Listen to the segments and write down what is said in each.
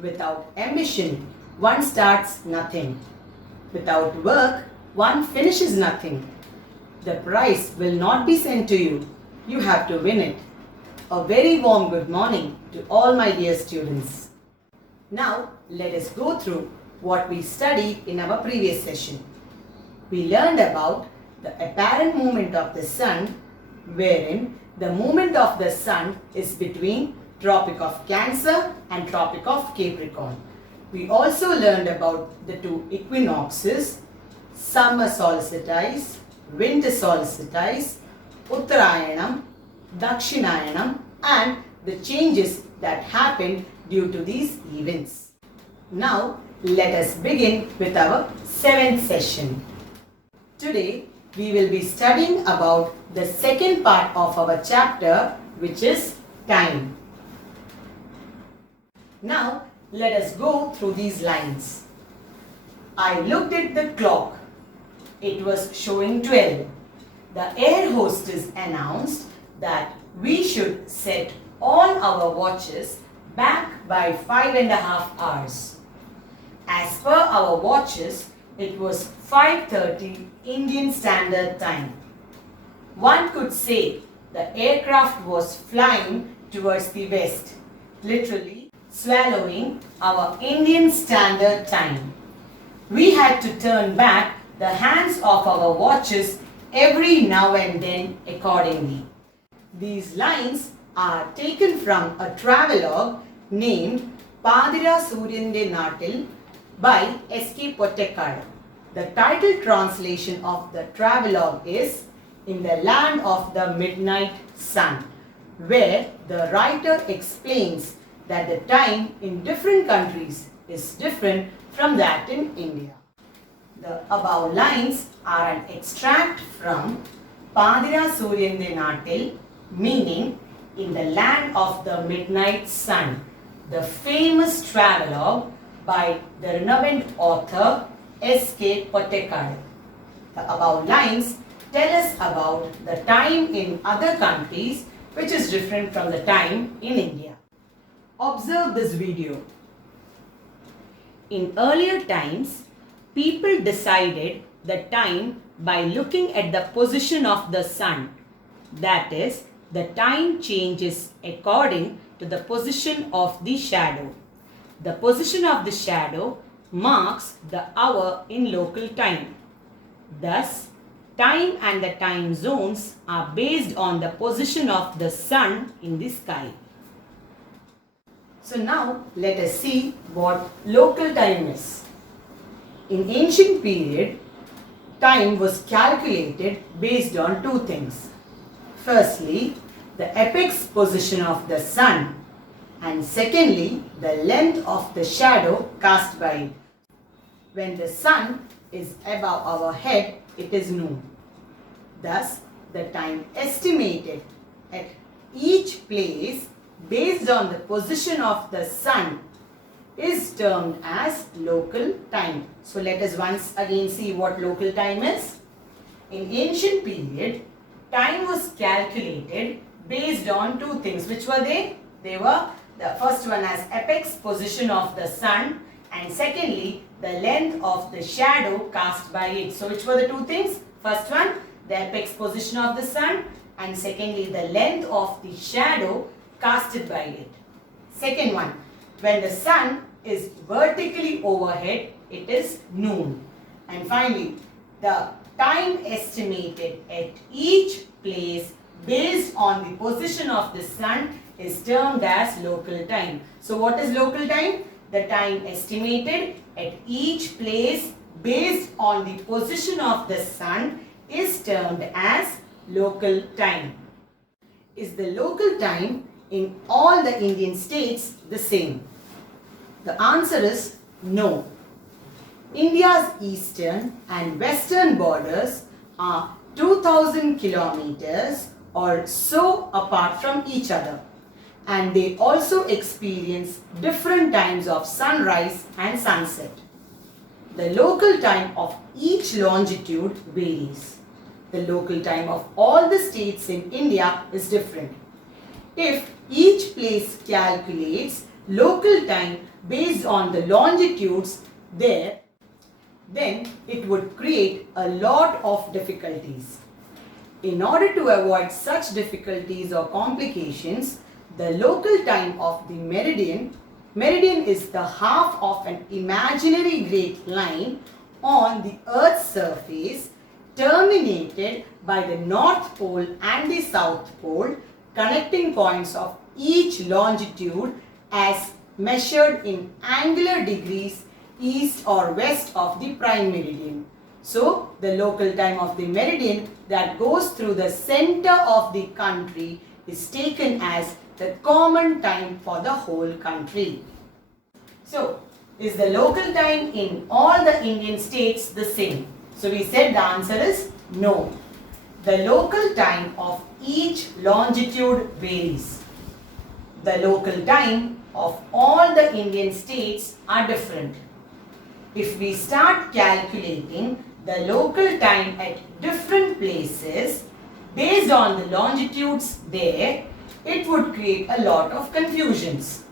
Without ambition, one starts nothing. Without work, one finishes nothing. The prize will not be sent to you. You have to win it. A very warm good morning to all my dear students. Now, let us go through what we studied in our previous session. We learned about the apparent movement of the sun, wherein the movement of the sun is between Tropic of Cancer and Tropic of Capricorn. We also learned about the two equinoxes, summer solstice, winter solstice, Uttarayanam, Dakshinayanam, and the changes that happened due to these events. Now, let us begin with our 7th session. Today, we will be studying about the second part of our chapter, which is time. Now, let us go through these lines. I looked at the clock. It was showing 12. The air hostess announced that we should set all our watches back by 5.5 hours. As per our watches, it was 5:30 Indian Standard Time. One could say the aircraft was flying towards the west, literally swallowing our Indian Standard Time. We had to turn back the hands of our watches every now and then accordingly. These lines are taken from a travelogue named Padira Suryande Natil by S.K. Pottekad. The title translation of the travelogue is In the Land of the Midnight Sun, where the writer explains that the time in different countries is different from that in India. The above lines are an extract from Padira Suryande Natil, meaning In the Land of the Midnight Sun, the famous travelogue by the renowned author S.K. Pottekad. The above lines tell us about the time in other countries which is different from the time in India. Observe this video. In earlier times, people decided the time by looking at the position of the sun. That is, the time changes according to the position of the shadow. The position of the shadow marks the hour in local time. Thus, time and the time zones are based on the position of the sun in the sky. So now let us see what local time is. In ancient period, time was calculated based on two things. Firstly, the apex position of the sun, and secondly, the length of the shadow cast by it. When the sun is above our head, it is noon. Thus, the time estimated at each place based on the position of the sun is termed as local time. So, let us once again see what local time is. In ancient period, time was calculated based on two things. Which were they? They were the first one as apex position of the sun, and secondly the length of the shadow cast by it. So which were the two things? First one, the apex position of the sun, and secondly the length of the shadow casted by it. Second one, when the sun is vertically overhead, it is noon. And finally, the time estimated at each place based on the position of the sun is termed as local time. So what is local time? The time estimated at each place based on the position of the sun is termed as local time. Is the local time in all the Indian states the same? The answer is no. India's eastern and western borders are 2000 kilometers or so apart from each other, and they also experience different times of sunrise and sunset. The local time of each longitude varies. The local time of all the states in India is different. If each place calculates local time based on the longitudes there, then it would create a lot of difficulties. In order to avoid such difficulties or complications, the local time of the meridian is the half of an imaginary great line on the Earth's surface terminated by the North Pole and the South Pole, connecting points of each longitude as measured in angular degrees east or west of the prime meridian. So, the local time of the meridian that goes through the center of the country is taken as the common time for the whole country. So, is the local time in all the Indian states the same? So, we said the answer is no. The local time of each longitude varies. The local time of all the Indian states are different. If we start calculating the local time at different places based on the longitudes there, it would create a lot of confusions.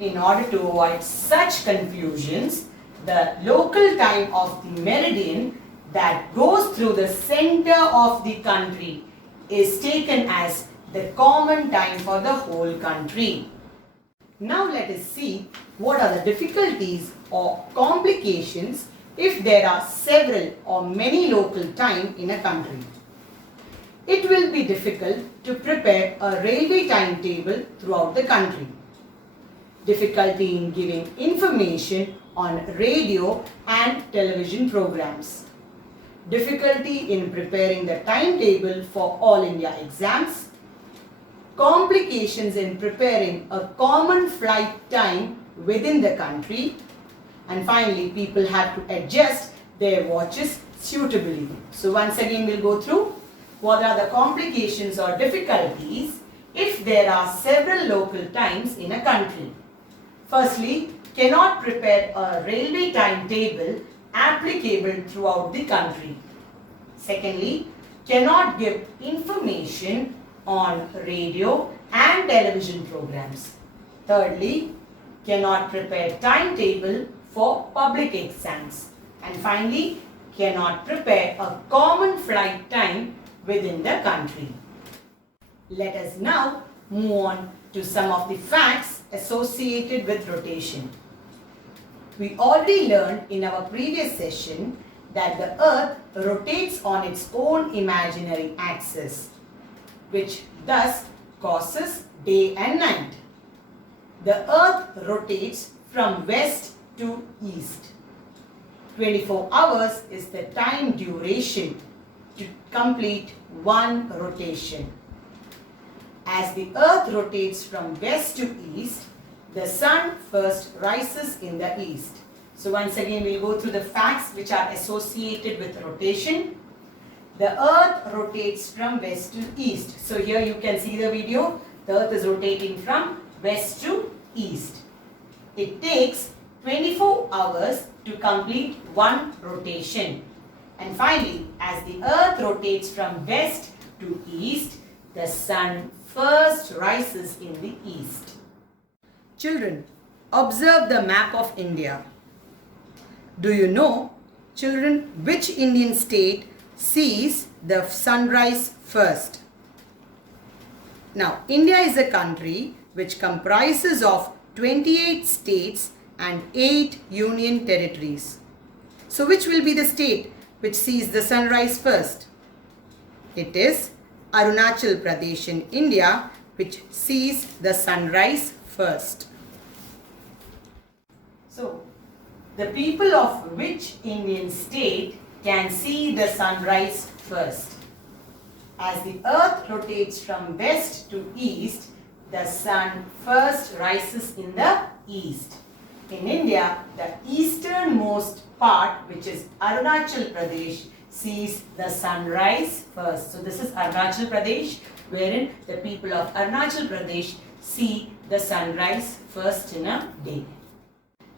In order to avoid such confusions, the local time of the meridian that goes through the center of the country is taken as the common time for the whole country. Now let us see what are the difficulties or complications if there are several or many local time in a country. It will be difficult to prepare a railway timetable throughout the country. Difficulty in giving information on radio and television programs. Difficulty in preparing the timetable for All India exams. Complications in preparing a common flight time within the country. And finally, people have to adjust their watches suitably. So once again, we'll go through what are the complications or difficulties if there are several local times in a country. Firstly, cannot prepare a railway timetable applicable throughout the country. Secondly, cannot give information on radio and television programs. Thirdly, cannot prepare timetable for public exams. And finally, cannot prepare a common flight time within the country. Let us now move on to some of the facts associated with rotation. We already learned in our previous session that the Earth rotates on its own imaginary axis, which thus causes day and night. The Earth rotates from west to east. 24 hours is the time duration to complete one rotation. As the Earth rotates from west to east, the sun first rises in the east. So once again, we'll go through the facts which are associated with rotation. The Earth rotates from west to east. So here you can see the video. The Earth is rotating from west to east. It takes 24 hours to complete one rotation. And finally, as the Earth rotates from west to east, the sun first rises in the east. Children, observe the map of India. Do you know, children, which Indian state sees the sunrise first? Now, India is a country which comprises of 28 states and 8 union territories. So, which will be the state which sees the sunrise first? It is Arunachal Pradesh in India, which sees the sunrise first. So, the people of which Indian state can see the sunrise first? As the Earth rotates from west to east, the sun first rises in the east. In India, the easternmost part, which is Arunachal Pradesh, sees the sunrise first. So this is Arunachal Pradesh, wherein the people of Arunachal Pradesh see the sunrise first in a day.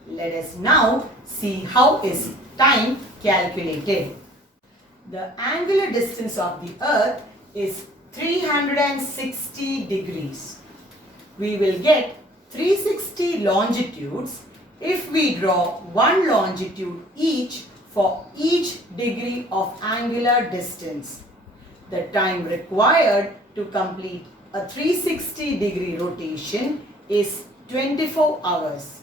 Let us now see how is time calculated. The angular distance of the Earth is 360 degrees. We will get 360 longitudes, if we draw one longitude each for each degree of angular distance, the time required to complete a 360 degree rotation is 24 hours.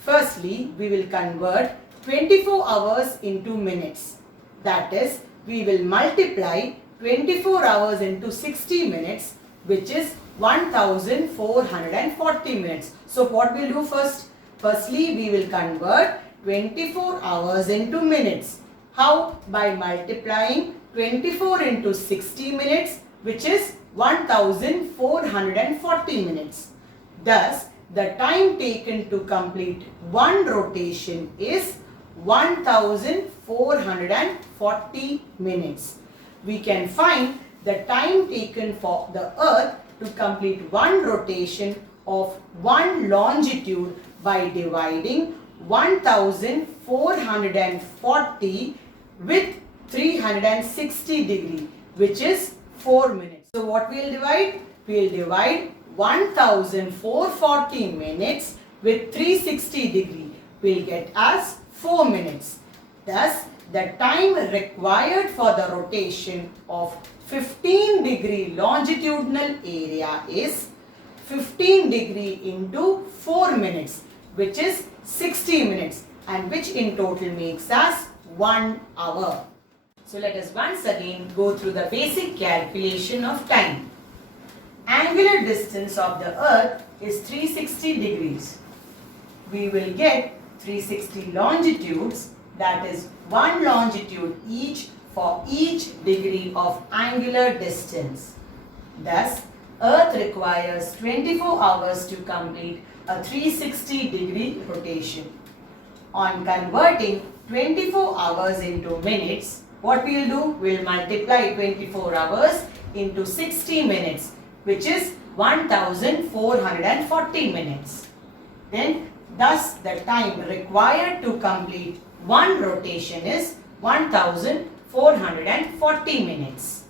Firstly, we will convert 24 hours into minutes. That is, we will multiply 24 hours into 60 minutes, which is 1440 minutes. So what we'll do first? Firstly, we will convert 24 hours into minutes. How? By multiplying 24 into 60 minutes, which is 1440 minutes. Thus, the time taken to complete one rotation is 1440 minutes. We can find the time taken for the Earth to complete one rotation of one longitude by dividing 1440 with 360 degree, which is 4 minutes. So what we will divide? We will divide 1440 minutes with 360 degree. We will get as 4 minutes. Thus, the time required for the rotation of 15 degree longitudinal area is 15 degree into 4 minutes, which is 60 minutes, and which in total makes us 1 hour. So let us once again go through the basic calculation of time. Angular distance of the Earth is 360 degrees. We will get 360 longitudes, that is one longitude each for each degree of angular distance. Thus, Earth requires 24 hours to complete a 360 degree rotation. On converting 24 hours into minutes, what we will do? We will multiply 24 hours into 60 minutes, which is 1440 minutes. Then, thus the time required to complete one rotation is 1440 minutes.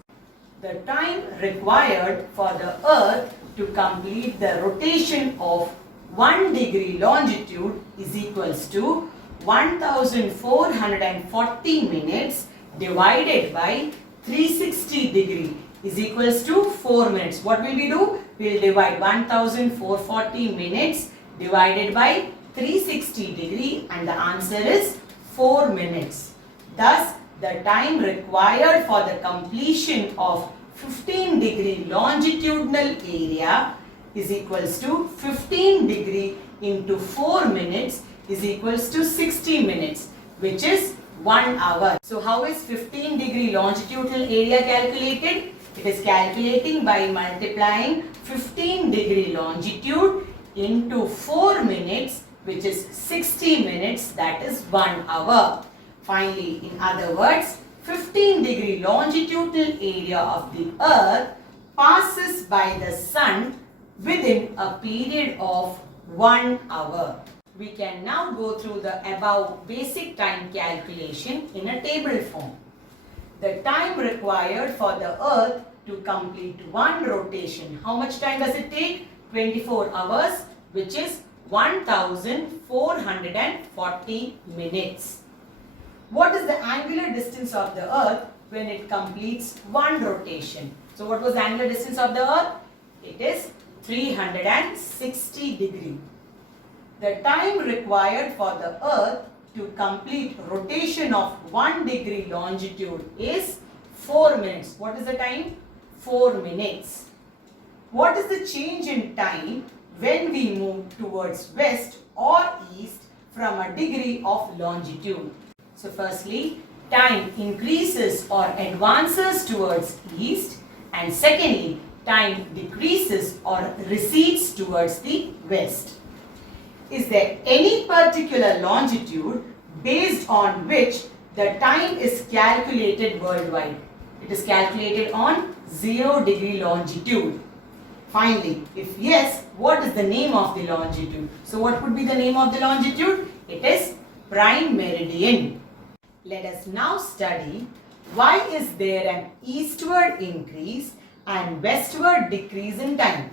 The time required for the Earth to complete the rotation of 1 degree longitude is equals to 1440 minutes divided by 360 degree is equals to 4 minutes. What will we do? We will divide 1440 minutes divided by 360 degree, and the answer is 4 minutes. Thus, the time required for the completion of 15 degree longitudinal area is equals to 15 degree into 4 minutes is equals to 60 minutes, which is 1 hour. So how is 15 degree longitudinal area calculated? It is calculating by multiplying 15 degree longitude into 4 minutes, which is 60 minutes, that is 1 hour. Finally, in other words, 15 degree longitudinal area of the Earth passes by the Sun within a period of 1 hour. We can now go through the above basic time calculation in a table form. The time required for the Earth to complete one rotation. How much time does it take? 24 hours, which is 1440 minutes. What is the angular distance of the Earth when it completes one rotation? So what was the angular distance of the Earth? It is 360 degree. The time required for the Earth to complete rotation of 1 degree longitude is 4 minutes. What is the time? 4 minutes. What is the change in time when we move towards west or east from a degree of longitude? So firstly, time increases or advances towards east, and secondly, time decreases or recedes towards the west. Is there any particular longitude based on which the time is calculated worldwide? It is calculated on 0 degree longitude. Finally, if yes, what is the name of the longitude? So what would be the name of the longitude? It is prime meridian. Let us now study why is there an eastward increase and westward decrease in time.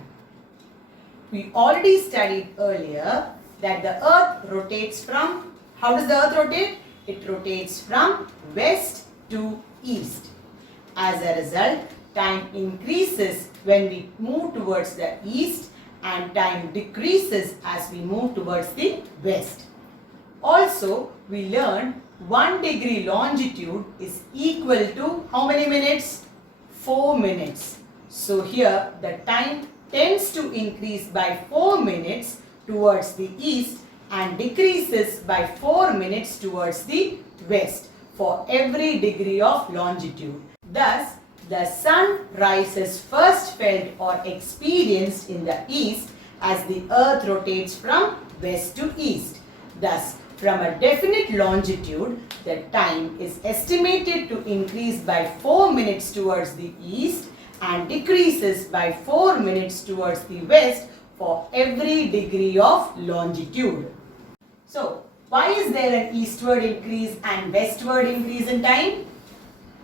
we already studied earlier that the earth rotates from, how does the earth rotate? It rotates from west to east. As a result, time increases when we move towards the east and time decreases as we move towards the west. Also, we learned 1 degree longitude is equal to how many minutes? 4 minutes. So here the time tends to increase by 4 minutes towards the east and decreases by 4 minutes towards the west for every degree of longitude. Thus, the sun rises first felt or experienced in the east as the earth rotates from west to east. Thus, from a definite longitude, the time is estimated to increase by 4 minutes towards the east and decreases by 4 minutes towards the west for every degree of longitude. So, why is there an eastward increase and westward increase in time?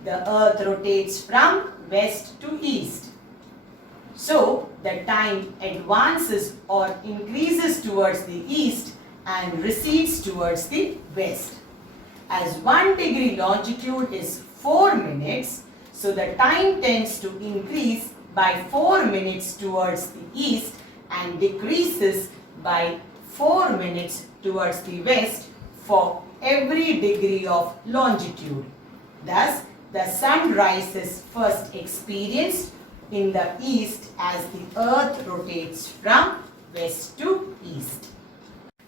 The earth rotates from west to east. So, the time advances or increases towards the east and recedes towards the west. As 1 degree longitude is 4 minutes, so the time tends to increase by 4 minutes towards the east and decreases by 4 minutes towards the west for every degree of longitude. Thus, the sunrise is first experienced in the east as the earth rotates from west to east.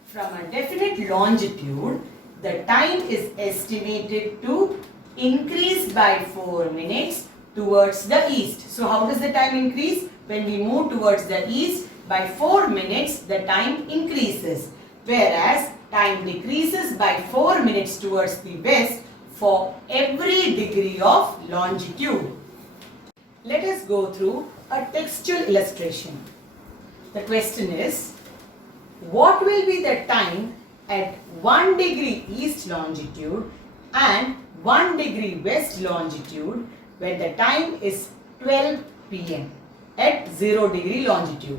From a definite longitude, the time is estimated to increase by 4 minutes towards the east. So how does the time increase? When we move towards the east, by 4 minutes the time increases, whereas time decreases by 4 minutes towards the west for every degree of longitude. Let us go through a textual illustration. The question is, what will be the time at 1 degree east longitude and 1 degree west longitude when the time is 12 p.m. at 0 degree longitude?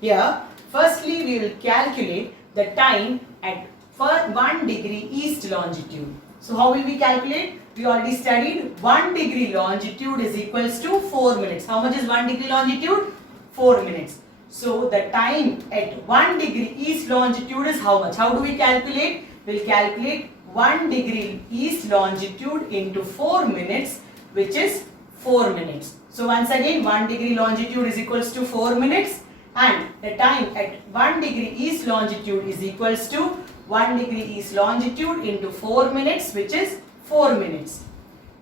Here, firstly we will calculate the time at 1 degree east longitude. So how will we calculate? We already studied 1 degree longitude is equals to 4 minutes. How much is 1 degree longitude? 4 minutes. So the time at 1 degree east longitude is how much? How do we calculate? We will calculate 1 degree east longitude into 4 minutes, which is 4 minutes. So once again 1 degree longitude is equals to 4 minutes and the time at 1 degree east longitude is equals to 1 degree east longitude into 4 minutes, which is 4 minutes.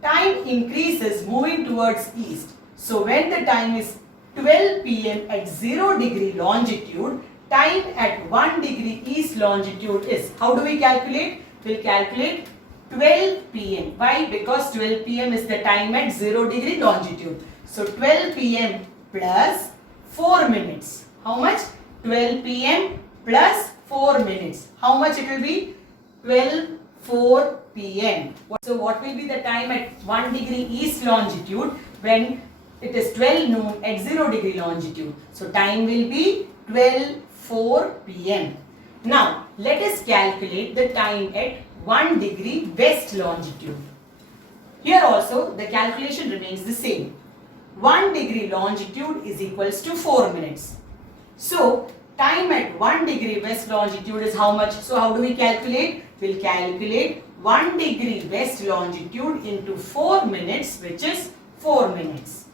Time increases moving towards east. So when the time is 12 p.m. at 0 degree longitude, time at 1 degree east longitude is, how do we calculate? We will calculate 12 p.m. Why? Because 12 p.m. is the time at 0 degree longitude. So 12 p.m. plus 4 minutes. How much? 12 p.m. plus 4 minutes. How much it will be? 12:04 p.m. So what will be the time at 1 degree east longitude when it is 12 noon at 0 degree longitude? So time will be 12:04 p.m. Now let us calculate the time at 1 degree west longitude. Here also the calculation remains the same. 1 degree longitude is equals to 4 minutes. So time at 1 degree west longitude is how much? So how do we calculate? We will calculate 1 degree west longitude into 4 minutes, which is 4 minutes.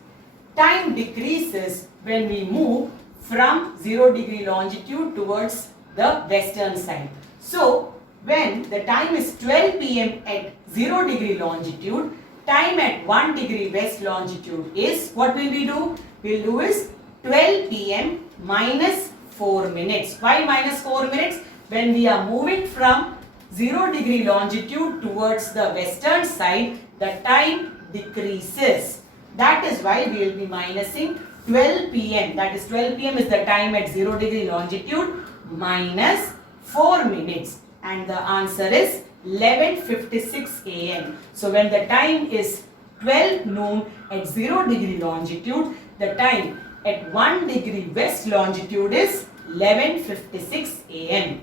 Time decreases when we move from 0 degree longitude towards the western side. So when the time is 12 p.m. at 0 degree longitude, time at 1 degree west longitude is, what will we do? We will do is 12 p.m. minus 4 minutes. Why minus 4 minutes? When we are moving from 0 degree longitude towards the western side, the time decreases. That is why we will be minusing 12 p.m. That is 12 p.m. is the time at 0 degree longitude minus 4 minutes. And the answer is 11:56 a.m. So when the time is 12 noon at 0 degree longitude, the time at 1 degree west longitude is 11:56 a.m.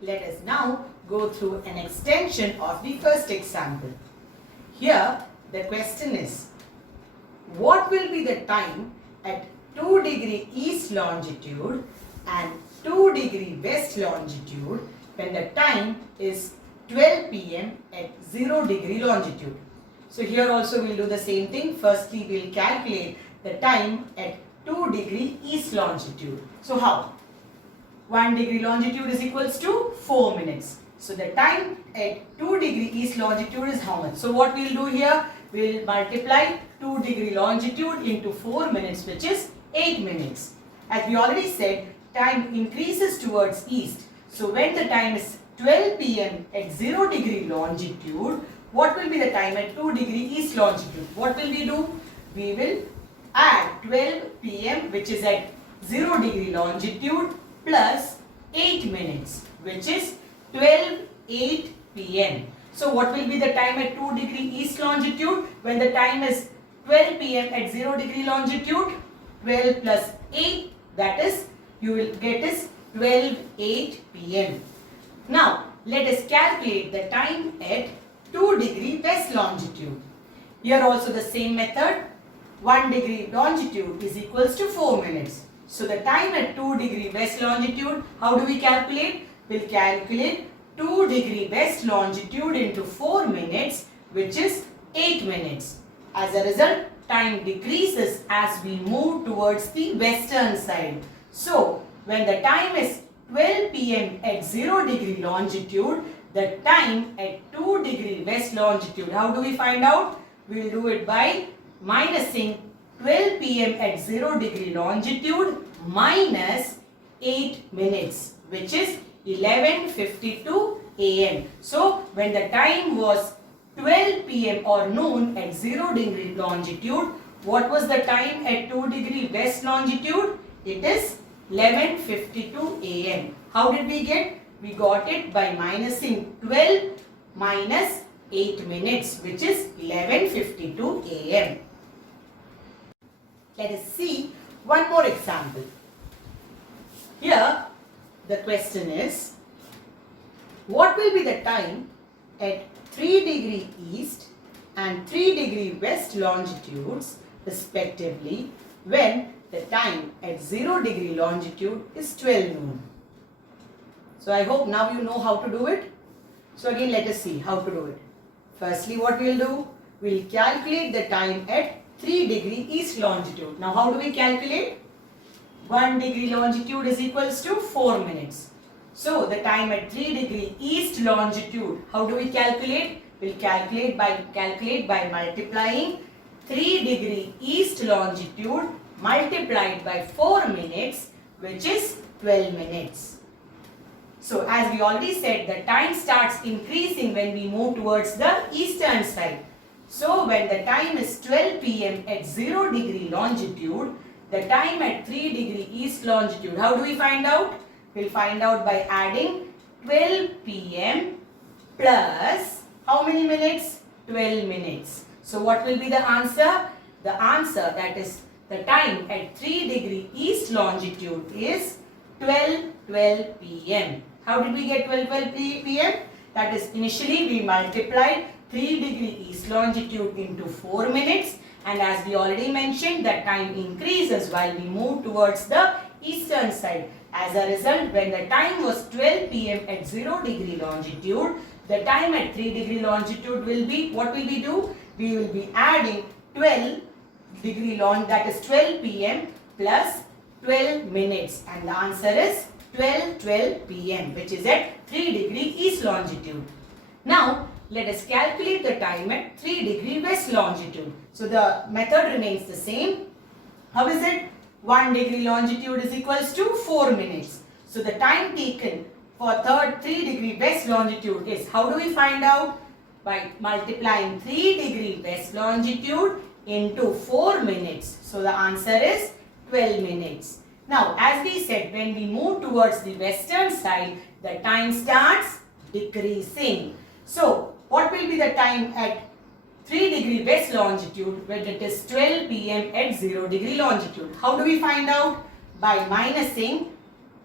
Let us now go through an extension of the first example. Here the question is, what will be the time at 2 degree east longitude and 2 degree west longitude when the time is 12 p.m. at 0 degree longitude? So here also we will do the same thing. Firstly we will calculate the time at 2 degree east longitude. So how? 1 degree longitude is equals to 4 minutes. So the time at 2 degree east longitude is how much? So what we will do here? We will multiply 2 degree longitude into 4 minutes, which is 8 minutes. As we already said, time increases towards east. So when the time is 12 p.m. at 0 degree longitude, what will be the time at 2 degree east longitude? What will we do? We will add 12 p.m. which is at 0 degree longitude plus 8 minutes, which is 12:08 p.m. So what will be the time at 2 degree east longitude when the time is 12 p.m. at 0 degree longitude? 12 plus 8, that is, you will get is 12:08 p.m. Now let us calculate the time at 2 degree west longitude. Here also the same method. 1 degree longitude is equals to 4 minutes. So the time at 2 degree west longitude, how do we calculate? We'll calculate 2 degree west longitude into 4 minutes, which is 8 minutes. As a result, time decreases as we move towards the western side. So when the time is 12 p.m. at 0 degree longitude, the time at 2 degree west longitude, how do we find out? We will do it by minusing 12 p.m. at 0 degree longitude minus 8 minutes, which is 11:52 a.m. So when the time was 12 p.m. or noon at 0 degree longitude, what was the time at 2 degree west longitude? It is 11:52 a.m. How did we get? We got it by minusing 12 minus 8 minutes, which is 11:52 a.m. Let us see one more example. Here the question is, what will be the time at 3 degree east and 3 degree west longitudes respectively when the time at 0 degree longitude is 12 noon? So I hope now you know how to do it. So again let us see how to do it. Firstly what we will do? We will calculate the time at 3 degree east longitude. Now how do we calculate? 1 degree longitude is equals to 4 minutes. So the time at 3 degree east longitude, how do we calculate? We'll calculate by multiplying 3 degree east longitude multiplied by 4 minutes, which is 12 minutes. So as we already said, the time starts increasing when we move towards the eastern side. So when the time is 12 p.m. at 0 degree longitude, the time at 3 degree east longitude, how do we find out? We'll find out by adding 12 p.m. plus how many minutes? 12 minutes. So what will be the answer? The answer, that is the time at 3 degree east longitude, is 12:12 p.m. How did we get 12:12 p.m.? That is, initially we multiplied 3 degree east longitude into 4 minutes, and as we already mentioned, that time increases while we move towards the eastern side. As a result, when the time was 12 p.m. at 0 degree longitude, the time at 3 degree longitude will be, what will we do? We will be adding 12 degree long, that is 12 p.m. plus 12 minutes, and the answer is 12:12 p.m. which is at 3 degree east longitude. Now let us calculate the time at 3 degree west longitude. So the method remains the same. How is it? 1 degree longitude is equals to 4 minutes. So the time taken for 3 degree west longitude is, how do we find out? By multiplying 3 degree west longitude into 4 minutes. So the answer is 12 minutes. Now as we said, when we move towards the western side, the time starts decreasing. So what will be the time at 3 degree west longitude when it is 12 p.m. at 0 degree longitude? How do we find out? by minusing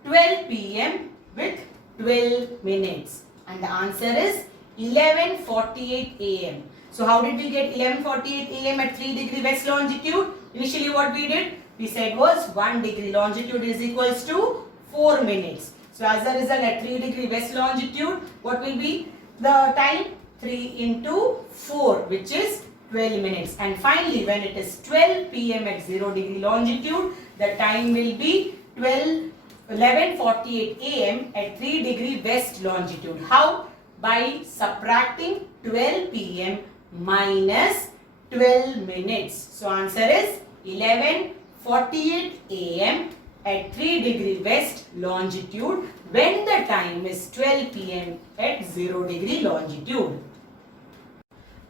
12 p.m. with 12 minutes? And the answer is 11:48 a.m. So how did we get 11:48 a.m. at 3 degree west longitude? Initially what we did? We said was 1 degree longitude is equals to 4 minutes. So as a result at 3 degree west longitude, what will be the time? 3 into 4, which is 12 minutes. And finally when it is 12 p.m. at 0 degree longitude, the time will be 11:48 a.m. at 3 degree west longitude. How? By subtracting 12 p.m. minus 12 minutes. So answer is 11:48 a.m. at 3 degree west longitude when the time is 12 p.m. at 0 degree longitude.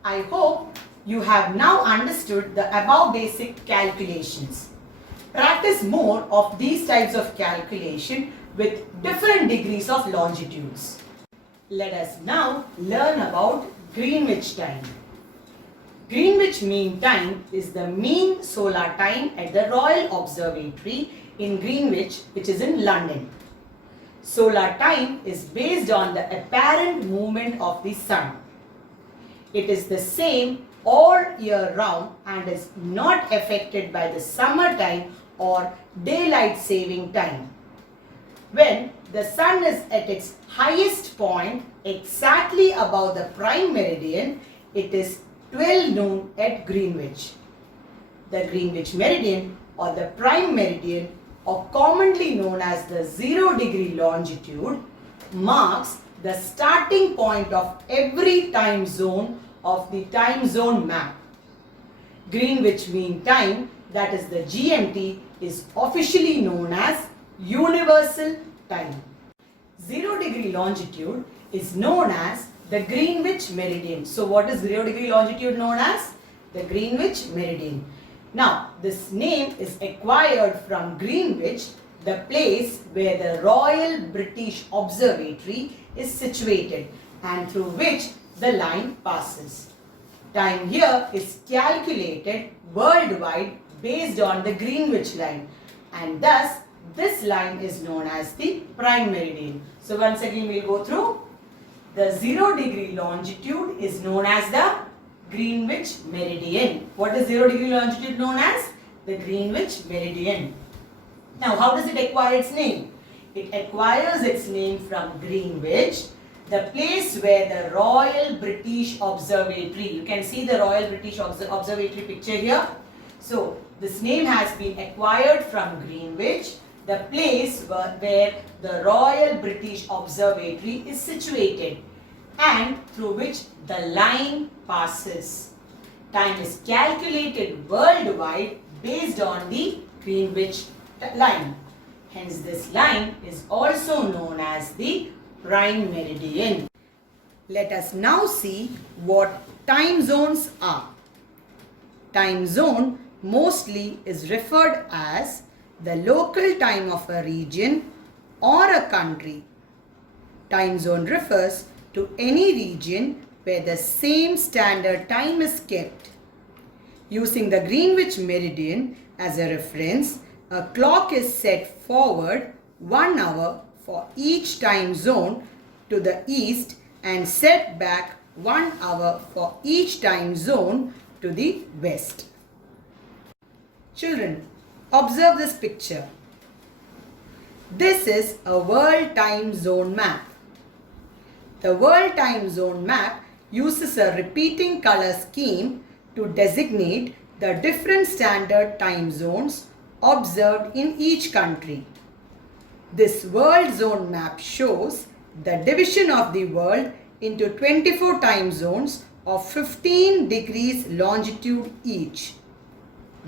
I hope you have now understood the above basic calculations. Practice more of these types of calculation with different degrees of longitudes. Let us now learn about Greenwich time. Greenwich Mean Time is the mean solar time at the Royal Observatory in Greenwich, which is in London. Solar time is based on the apparent movement of the sun. It is the same all year round and is not affected by the summer time or daylight saving time. When the sun is at its highest point exactly above the prime meridian, it is 12 noon at Greenwich. The Greenwich meridian or the prime meridian, or commonly known as the 0 degree longitude, marks the starting point of every time zone of the time zone map. Greenwich Mean Time, that is the GMT, is officially known as Universal Time. 0 degree longitude is known as the Greenwich Meridian. So what is 0 degree longitude known as? The Greenwich Meridian. Now this name is acquired from Greenwich, the place where the Royal British Observatory is situated and through which the line passes. Time here is calculated worldwide based on the Greenwich line, and thus this line is known as the prime meridian. So once again we will go through. The 0 degree longitude is known as the Greenwich Meridian. What is 0 degree longitude known as? The Greenwich Meridian. Now how does it acquire its name? It acquires its name from Greenwich, the place where the Royal British Observatory, you can see the Royal British Observatory picture here. So this name has been acquired from Greenwich, the place where the Royal British Observatory is situated and through which the line passes. Time is calculated worldwide based on the Greenwich line. Hence this line is also known as the prime meridian. Let us now see what time zones are. Time zone mostly is referred as the local time of a region or a country. Time zone refers to any region where the same standard time is kept. Using the Greenwich meridian as a reference, a clock is set forward 1 hour for each time zone to the east and set back 1 hour for each time zone to the west. Children, observe this picture. This is a world time zone map. The world time zone map uses a repeating color scheme to designate the different standard time zones observed in each country. This world zone map shows the division of the world into 24 time zones of 15 degrees longitude each.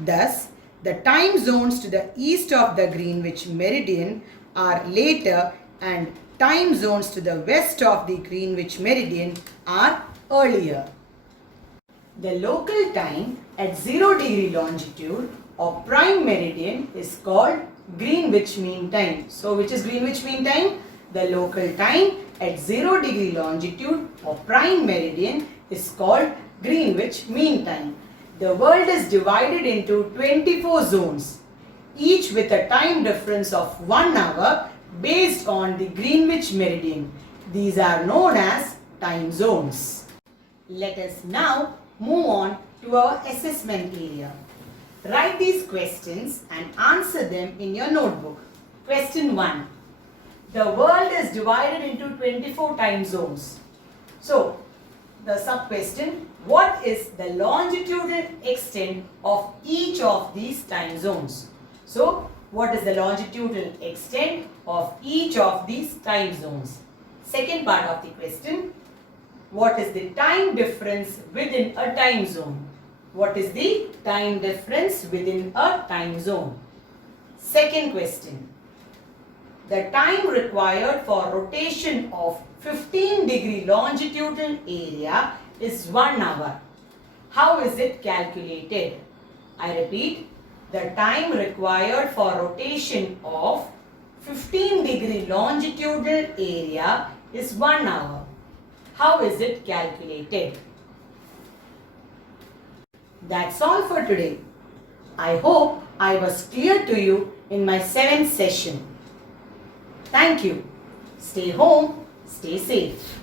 Thus, the time zones to the east of the Greenwich meridian are later and time zones to the west of the Greenwich meridian are earlier. The local time at 0 degree longitude or prime meridian is called Greenwich Mean Time. So which is Greenwich Mean Time? The local time at 0 degree longitude or prime meridian is called Greenwich Mean Time. The world is divided into 24 zones. each with a time difference of 1 hour based on the Greenwich meridian. These are known as time zones. Let us now move on to our assessment area. Write these questions and answer them in your notebook. Question 1. The world is divided into 24 time zones. So, the sub-question, what is the longitudinal extent of each of these time zones? So, what is the longitudinal extent of each of these time zones? Second part of the question, what is the time difference within a time zone? What is the time difference within a time zone? Second question, the time required for rotation of 15-degree longitudinal area is 1 hour. How is it calculated? I repeat, the time required for rotation of 15-degree longitudinal area is 1 hour. How is it calculated? That's all for today. I hope I was clear to you in my 7th session. Thank you. Stay home, stay safe.